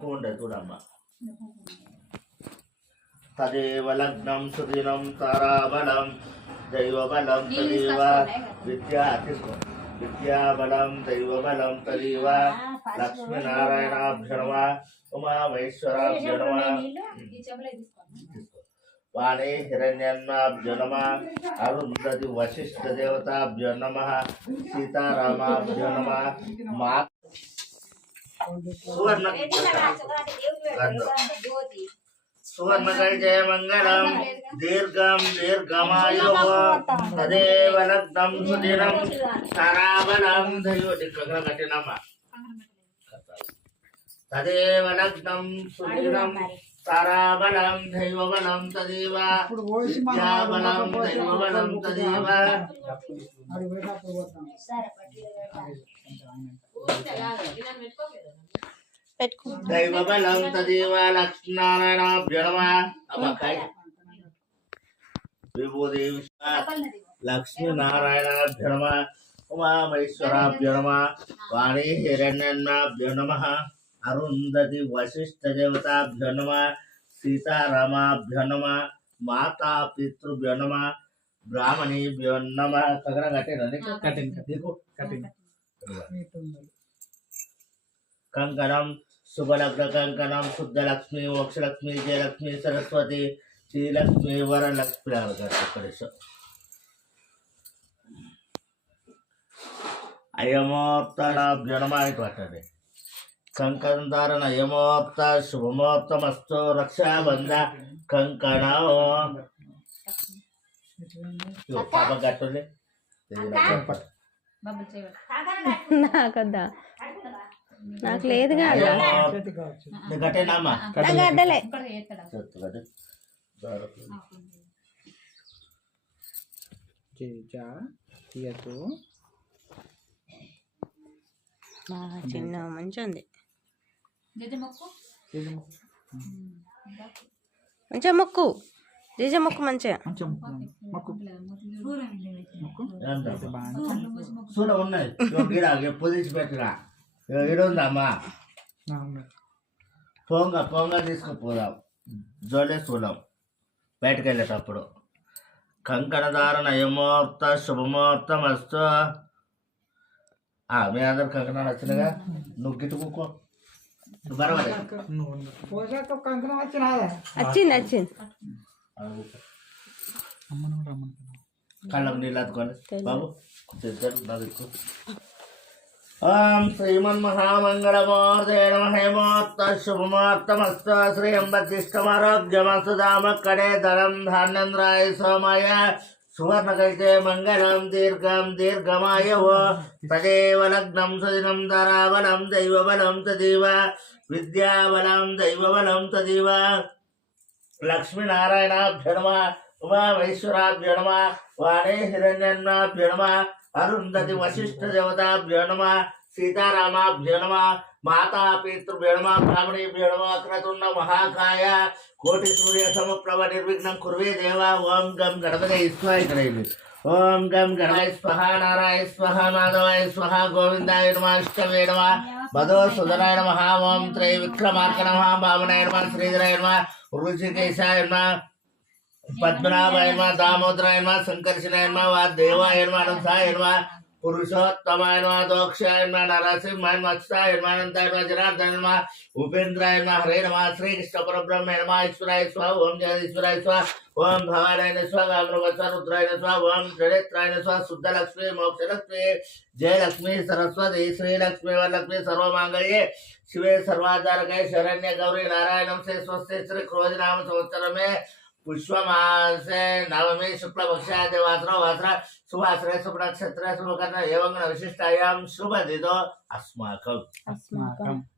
కుంకుమ ఉండదు చూడమ్మ. తదేవ లగ్నం సుదినం తారాబలం దైవబలం తదేవ తీసుకో విద్యాబలం దైవబలం తదేవ లక్ష్మీనారాయణాభ్యనమ ఉమామేశ్వరాభ్యనమ వాణి హిరణ్యన్నాభ్యనమ అరుంధతి వశిష్ఠ దేవతాభ్యో నమ సీతారామాభ్యో నమ మా సువర్ణ జయ మంగళం దీర్ఘం దీర్ఘమాయు తదేవ లగ్నం సుదినం తారాబలం కట్టినమ్మ తదేవ లగ్నం సుదినం తారాబలం దైవబలం తదేవ విద్యాబలం దైవబలం తదేవ దైవబలం తదేవ లక్ష్మీనారాయణాభ్యో నమ విభూది లక్ష్మీనారాయణాభ్యో నమ ఉమామేశ్వరాభ్యో నమ వాణి హిరణ్యన్నాభ్యో నమ అరుంధతి వశిష్ఠ దేవతాభ్యో నమ సీతారామాభ్యో నమ మాతా పితృభ్యో నమ బ్రాహ్మణీభ్యో నమ. కంకణం శుభలగ్న కంకణం శుద్ధలక్ష్మి మోక్షలక్ష్మి జయలక్ష్మి సరస్వతి శ్రీలక్ష్మి వరలక్ష్మి అయమోక్తాభ్యో నమ అని పట్టండి. కంకణ ధారణ అయమోక్త శుభమోక్తమస్తు రక్షాబంధ కంకణ పాప కట్టండి. నాకద్దా నాకు లేదు గట్టేనమ్మా గడ్డలే చిన్న మంచిగా ఉంది. మంచిగా మొక్కు జేజ మొక్కు మంచిగా సూల ఉన్నాయి పొదిచి పెట్టిరా ఏడుందమ్మా పొంగ తీసుకుపోదాం జోలే సూలం బయటకు వెళ్ళేటప్పుడు. కంకణ ధారణ యమూర్త శుభముహూర్తం అస్తు. మీ అందరు కంకణాలు వచ్చినగా నువ్వు గిట్టుకో వచ్చింది వచ్చింది. కళ్ళకు నీళ్ళు అతుకోండి బాబు. ఓం శ్రీమన్మహామంగళమూర్తే నమః. హేమోత్త శుభముహూర్తమస్తు. శ్రీయం బద్ధిష్టమారోగ్యమస్తు. దామక్కడే ధనం ధాన్యంద్రాయ సోమాయ సువర్ణకైతే మంగళం దీర్ఘం దీర్ఘమాయవ. తదేవ లగ్నం సుదినం తారాబలం దైవబలం తదేవ విద్యాబలం దైవబలం తదేవ లక్ష్మీనారాయణాభ్యో నమ ఉమామేశ్వరాభ్యో నమ వాణి హిరణ్యన్నాభ్యో నమ అరుంధతి వశిష్ఠ దేవతాభ్యో నమ సీతారామాభ్యో నమ మాతా పితృభ్యో నమ బ్రాహ్మణేభ్యో నమ. క్రతుండ మహాకాయ కోటి సూర్య సమప్రభ నిర్విఘ్నం కుర్వే దేవ. ఓం గం గణపతయ స్వాహ. ఇక్కడ ఓం గం గణాయ స్వహ నారాయ స్వహ మాధవాయ స్వహ గోవిందాయ నమ అష్టమే నమ మధో సుధరాయ నమ. ఓం త్రై విక్రమార్క నమ భావనాయ నమ శ్రీధరాయ నమ ఋషికేశాయ నమ పద్మనాభాయ నమ దామోదరాయ నమ సంకర్షణాయ నమ వాదేవాయ నమ అనంతాయ నమ పురుషోత్తమాయ నమ దోక్షాయ నమ నరసింహాయ నమ అచ్యుతాయ నమ అనంతాయ నమ జనార్దనాయ నమ ఉపేంద్రాయ నమ హరే నమ శ్రీకృష్ణ పరబ్రహ్మ నమ ఈశ్వరాయ స్వ. ఓం జగదీశ్వరాయ స్వ. ఓం భవానాయ స్వ గామృవత్స రుద్రాయ స్వ. ఓం త్రినేత్రాయ స్వ. శుద్ధలక్ష్మి మోక్షలక్ష్మి జయలక్ష్మి సరస్వతి శ్రీలక్ష్మి వరలక్ష్మి సర్వమాంగళ్యే శివే సర్వాధారకాయ శరణ్య గౌరీ నారాయణం శ్రీ స్వస్తి శ్రీ క్రోధనామ సంవత్సరమే पुष्पमासे नवमी शुक्लपक्षा देवासरा वासरा सुवासरे शुभ नक्षत्र शुभकर्ण एवं विशिष्टायां शुभदितो अस्माकं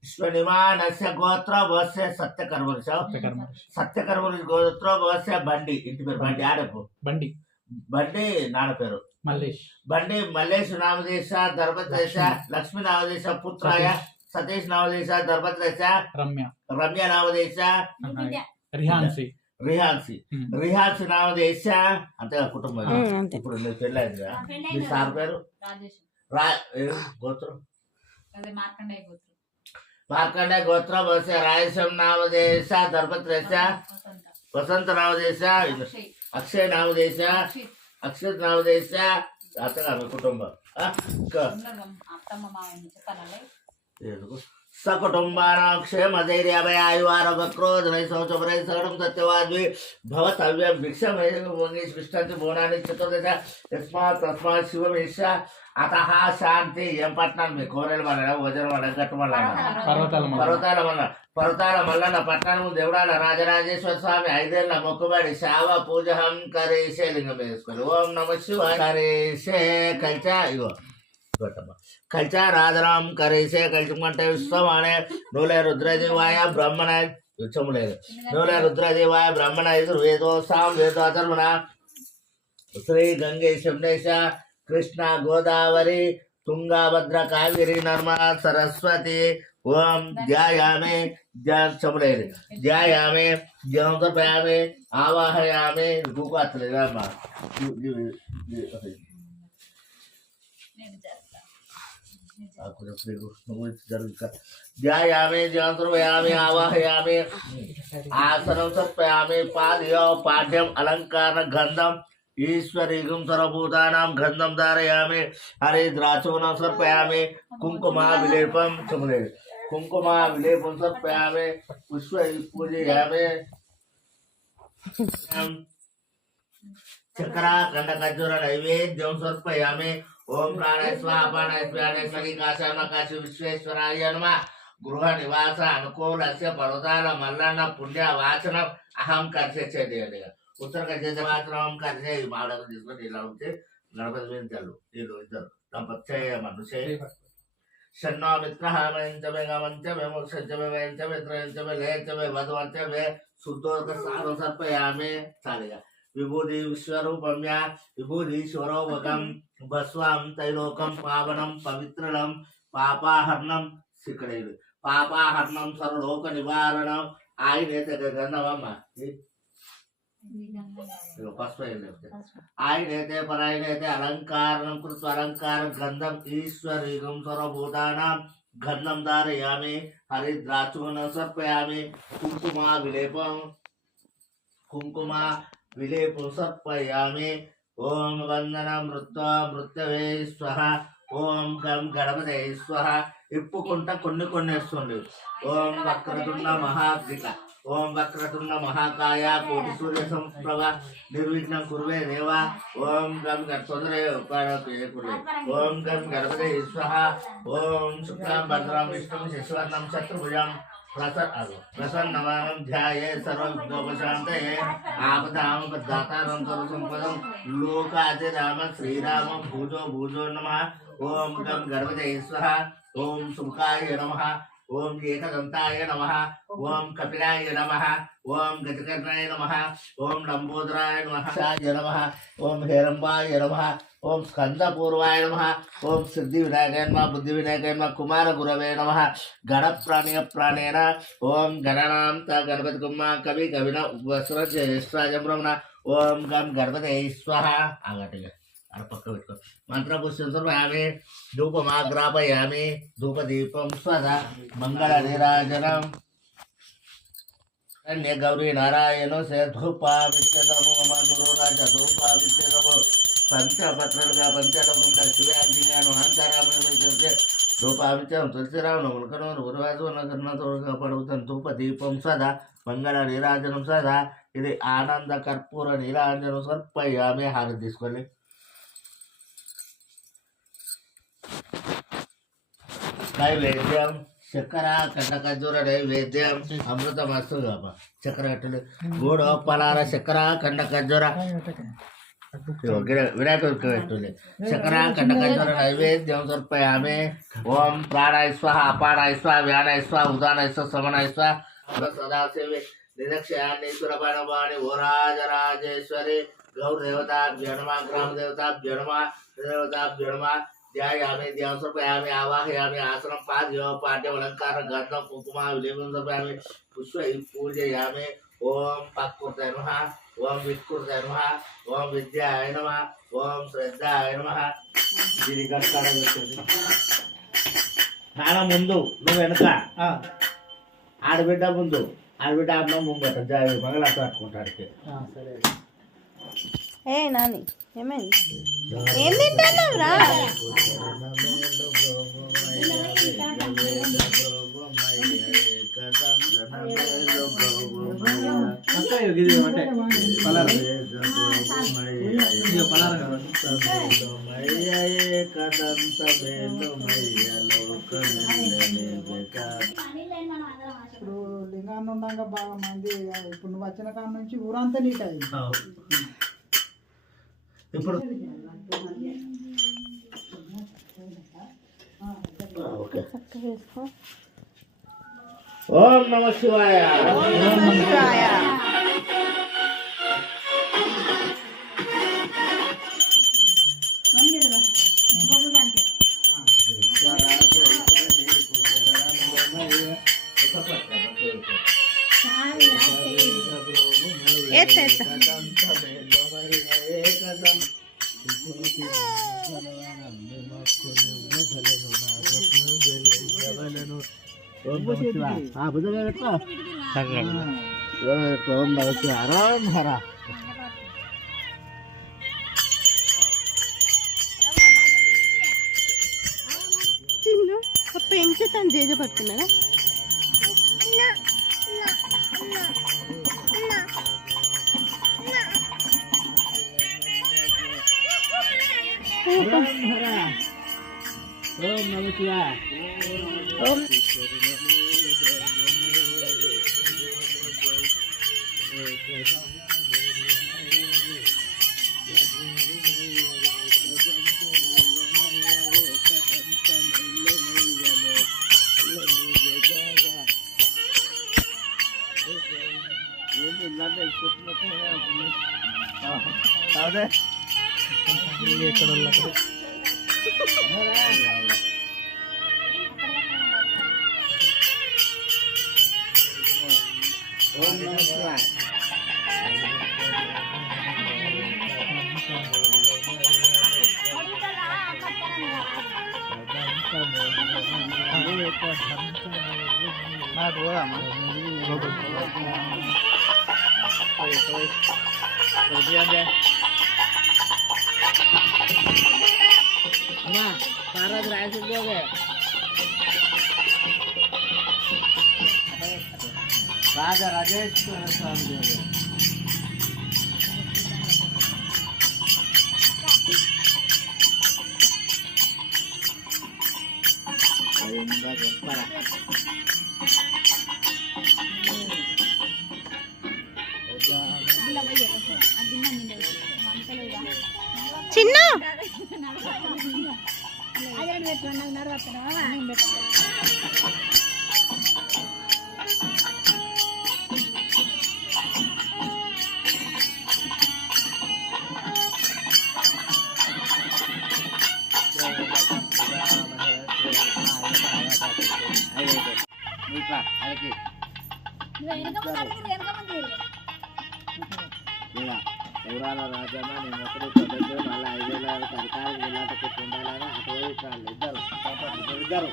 विश्वनिमानस्य गोत्रवस्य सत्यकर्मवृष गोत्रवस्य बंडी इंటి పేరు బండి ఆడపు బండి నాన్న పేరు బండి మల్లేష్ నామదేశ దర్భదేశ లక్ష్మీ నామదేశ పుత్రాయ సతీష్ నామదేశ దర్భదేశ రమ్య నామదేశ రిహాన్సి నామదేశ అంతేగా కుటుంబం. ఇప్పుడు నీకు పెళ్ళైందిగా. మీ సార్ పేరు గోత్రం మార్కండే గోత్రమస్య రాయసం నామదేశ దర్భత్రస్య వసంత నామదేశ అక్షయ్ నామదేశ అక్షిత్ నామదేశ అతగా మీ కుటుంబం సకుటుంబానాం క్షేమధైర్యాభయాయువారోగ్రోధనై శౌచపరై సకటం సత్యవాద్వి భవతవ్యం భిక్షమిష్టంతి బోనాన్ని చతుర్దశ యస్మాత్ తస్మాత్ శివమిష అత శాంతి ఏం పట్టణాలు మీ కోరెలు మల్ల వజన మల్ల గట్టు మల్ల పర్వతాల మల్లన్న పట్టణం దేవుడాల రాజరాజేశ్వర స్వామి 5 ఏళ్ళ మొక్కుబడి శావ పూజహం కరేసే లింగం వేసుకొని ఓం నమ శివాయ కరేసే కలిచా ఇగో కలిచా రాధరాం కరేసే కలిసిమంటే విశ్వమానే నూలే రుద్రదేవాయ బ్రహ్మణ యుచ్చము లేదు నూలే రుద్రదేవాయ బ్రహ్మణ ఇది వేదోసాం వేదోధర్మణ శ్రీ గంగే శివనేశ కృష్ణ గోదావరి తుంగభద్ర కావేరి నర్మదా సరస్వతి ఓం ధ్యాయామి ధ్యానములేదు ధ్యాయామి ధ్యానమే ఆవాహయామి గుపాత్లేదమ్మా ధ్యాయామి ధ్యానయామి ఆవాహయామి ఆసనం సమర్పయామి పాదయో పాఠ్యం అలంకార గంధం ఈశ్వరీగం సర్వభూతానాం గంధం ధారయామి హరిద్రాచూర్ణం సమర్పయామి కుంకుమ విలేపం చములేదు కుంకుమ విలేపం సమర్పయామి పుష్ప పూజయామి చక్ర కండ ఖర్జూర నైవేద్యం సమర్పయామి ఓం ప్రాణాయ స్వాహ అపానాయ స్వాహ కాశామ కాశీ విశ్వేశ్వరాయ నమః గృహ నివాస అనుకూలస్య పర్వతాల మల్లన్న పుణ్య వాచనం అహం కర్షేది ఉత్తర కర్షేది వాచనం కర్షే మాడకు తీసుకొని ఇలా ఉంటే గణపతి మీద చల్లు వీళ్ళు ఇద్దరు దంపత్య మనుషే షణ్ణో మిత్రః మంచమే గమంచమే మోక్షంచమే వేంచమే త్రయంచమే లేంచమే వధవంచమే శుద్ధోదక స్నానం సమర్పయామి చాలిగా విభూతి విశ్వరూపమ్య విభూతీశ్వరోపకం భస్వాం తైలోకం పావనం పవిత్రం పాపాహరణం శిఖరేడు పాపాహరణం సర్వలోక నివారణం ఆయనైతే గంధమమ్మ పసుపు ఆయనైతే పరాయణైతే అలంకారం కృత్వ అలంకారం గంధం ఈశ్వరీగం సర్వభూతానాం గంధం ధారయామి హరిద్రాచూర్ణం సమర్పయామి కుంకుమ విలేపం సమర్పయామి ఓం వందన మృత్యవే స్వహ ఓం గం గణపతే స్వహ ఇప్పుకుంటా కొన్ని వేస్తుంది ఓం వక్రతుండ మహాద్రిక ఓం వక్రతుండ మహాకాయ కోటి సూర్య సంప్రభ నిర్విఘ్నం కుర్వే దేవ ఓం గం గణపతే ఓం గం గణపతే స్వహ ఓం శుక్లాం భద్రం విష్ణుం శశివర్ణం శత్రుభుజం ప్రసన్నవానం ధ్యాయే సర్వవిఘ్నోపశాంతయే ఆపదామపదాతారం సర్వసంపదం లోకాదిరామ శ్రీరామ భూజో నమః ఓం గం గణపతే స్వహ ఓం సుముఖాయ నమః ఓం ఏకదంతాయ నమః ఓం కపిలాయ నమః ఓం గజకర్ణాయ నమః ఓం లంబోదరాయ నమః ఓం హేరంబాయ నమః ఓం స్కందపూర్వాయ నమః ఓం సిద్ధి వినాయకాయ నమః బుద్ధి వినాయకాయ నమః కుమార గురవే నమః గణ ప్రాణేన ఓం గణనాం త గణపతి కుమ్మ కవి కవిన వస్త్రజ్యేష్ఠరాజ బ్రహ్మణ ఓం గం గణపతే స్వహ ఆగటిగా పక్క పెట్టుకో మంత్రపుష్పం సమర్పయామి ధూపమాగ్రాపయామి ధూపదీపం స్వదా మంగళ నీరాజనం అన్య గౌరీ నారాయణ సే ధూపామిత్యదము మమ గురురాజ ధూపామిత్యదము పంచపత్రులుగా పంచలోకంగా శివాంతిగాను అహంకారాన్ని ధూపామిత్యం తులసిరావును ములకను గురువాజు కర్ణగా పడుగుతాను ధూప దీపం సదా మంగళ నీరాజనం సదా ఇది ఆనంద కర్పూర నీరాజనం సమర్పయామి హారతి తీసుకోండి నైవేద్యం చక్కెర కండకజ్జూర నైవేద్యం అమృతమస్తు చక్కెర కట్టలు గూడు పలార చక్కెర కండకజ్జూర వినాయకుడికి పెట్టండి చక్కెర కండకజ్జూర నైవేద్యం సమర్పయామి ఓం ప్రాణాయ స్వాహ అపానాయ స్వాహ వ్యానాయ స్వాహ ఉదానాయ స్వాహ సమనాయ స్వాహ సదాశివి నిరక్షయాన్నేశ్వర పరమాణి ఓ రాజరాజేశ్వరి గౌరదేవతాభ్యో నమః గ్రామదేవతాభ్యో నమః దేవతాభ్యో నమః ధ్యాయామి ధ్యానం సమర్పయామి ఆవాహయామి ఆసనం పాద్యో పాఠ్యం అలంకారం గంధం కుంకుమ విలేపం సమర్పయామి పుష్ప పూజయామి ఓం పక్కృతాయ నమః ఓం విత్కృతాయ నమః ఓం విద్యాయ నమః ఓం శ్రద్ధాయ నమః దీని కట్టాలి నాన్న ముందు నువ్వు వెనక ఆడబిడ్డ ముందు ఆడబిడ్డ అమ్మ ముంగట మంగళాత పట్టుకుంటాడు. సరే. ఏ నాని ఏమైంది? ఏం తింటున్నావు రా? ఇది అంటే పలారం. ఇక పలారం కదా. ఇప్పుడు లింగాన్ని ఉన్నాక బాగా మంది ఇప్పుడు నువ్వు వచ్చిన కాడ నుంచి ఊరంతా నీట్ అయింది. ఇప్పుడు ఓం నమ శివాయ. పెంచుతాను జేజ పట్టుకున్నారా? రాజా రాజేశ్వర స్వామి చిన్న ఊరాల రాజామా నేను ఒకరు చదువు మళ్ళీ 5,000 అధికారులు వెళ్ళాటకు ఉండాలని అటువైపు వాళ్ళు ఇద్దరు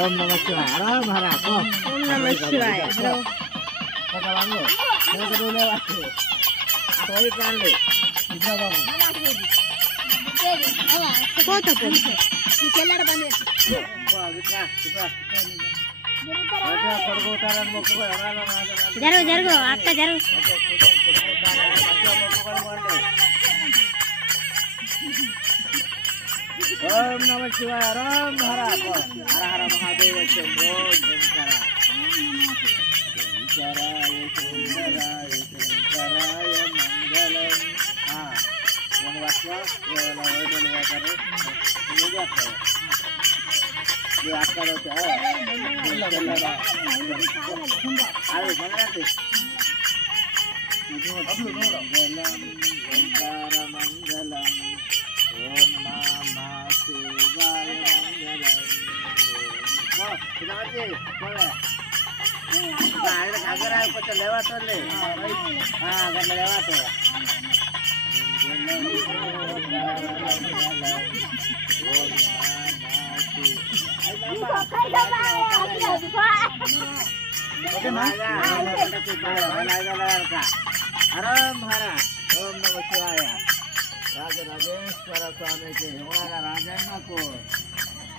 ఓం నమ శివాయ రామ్ హరా ఓం నమ శివాయ. అటువైపు వాళ్ళు పోతా జరుగు జరుగు అక్క జరుగు. ఓం నమ శివాయ రామ్ హర హర హర మహాదేవ శంభో శంకర శంకరాయ శంకరాయ శంకరాయ మంగళం. నేను వస్తా వైద్యులు పోతారు అక్కడ అది మనకి ఓంకార మంగళం ఓం నమ శివాయ మంగళం. అగ్గరాకపోతే లేవట్లే అక్కడ లేవట్లేదు. హరం హర ఓం నమ శివాయ రాజరాజేశ్వర స్వామికి హిమరాజ రాజన్నకు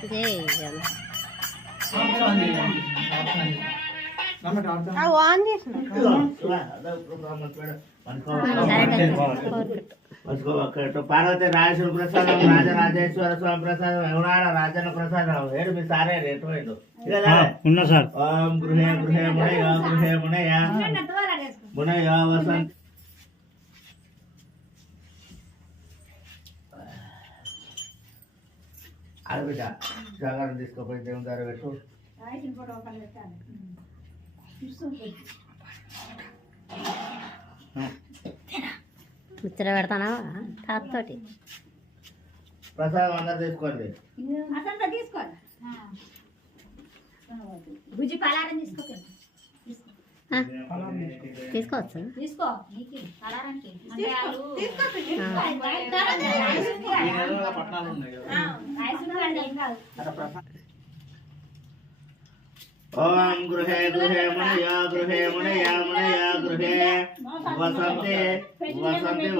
జై జగన్ ఆన్ చేసిన పార్వతి రాజేశ్వర ప్రసాదం రాజరాజేశ్వర స్వామి ప్రసాదం ఎవరాడ రాజన్న ప్రసాదం ఏడు మీ సారే రేటు ఉన్నా సార్ ఓం గృహే గృహే మునయ మునయ వసంత అడబిడ్డ జాగారం తీసుకోపోయి దేవుని దగ్గర పెట్టు ముచ్చట పెడతానా తాతతోటి ప్రసాదం అందరు తీసుకోండి భుజి పలారం తీసుకో తీసుకోవచ్చు తీసుకో నీకు పలారానికి పట్నాలు ఉన్నాయి కదా ఓం గృహే గృహే మునయ గృహే మునయ మునయ గృహే వసంతే వసంతే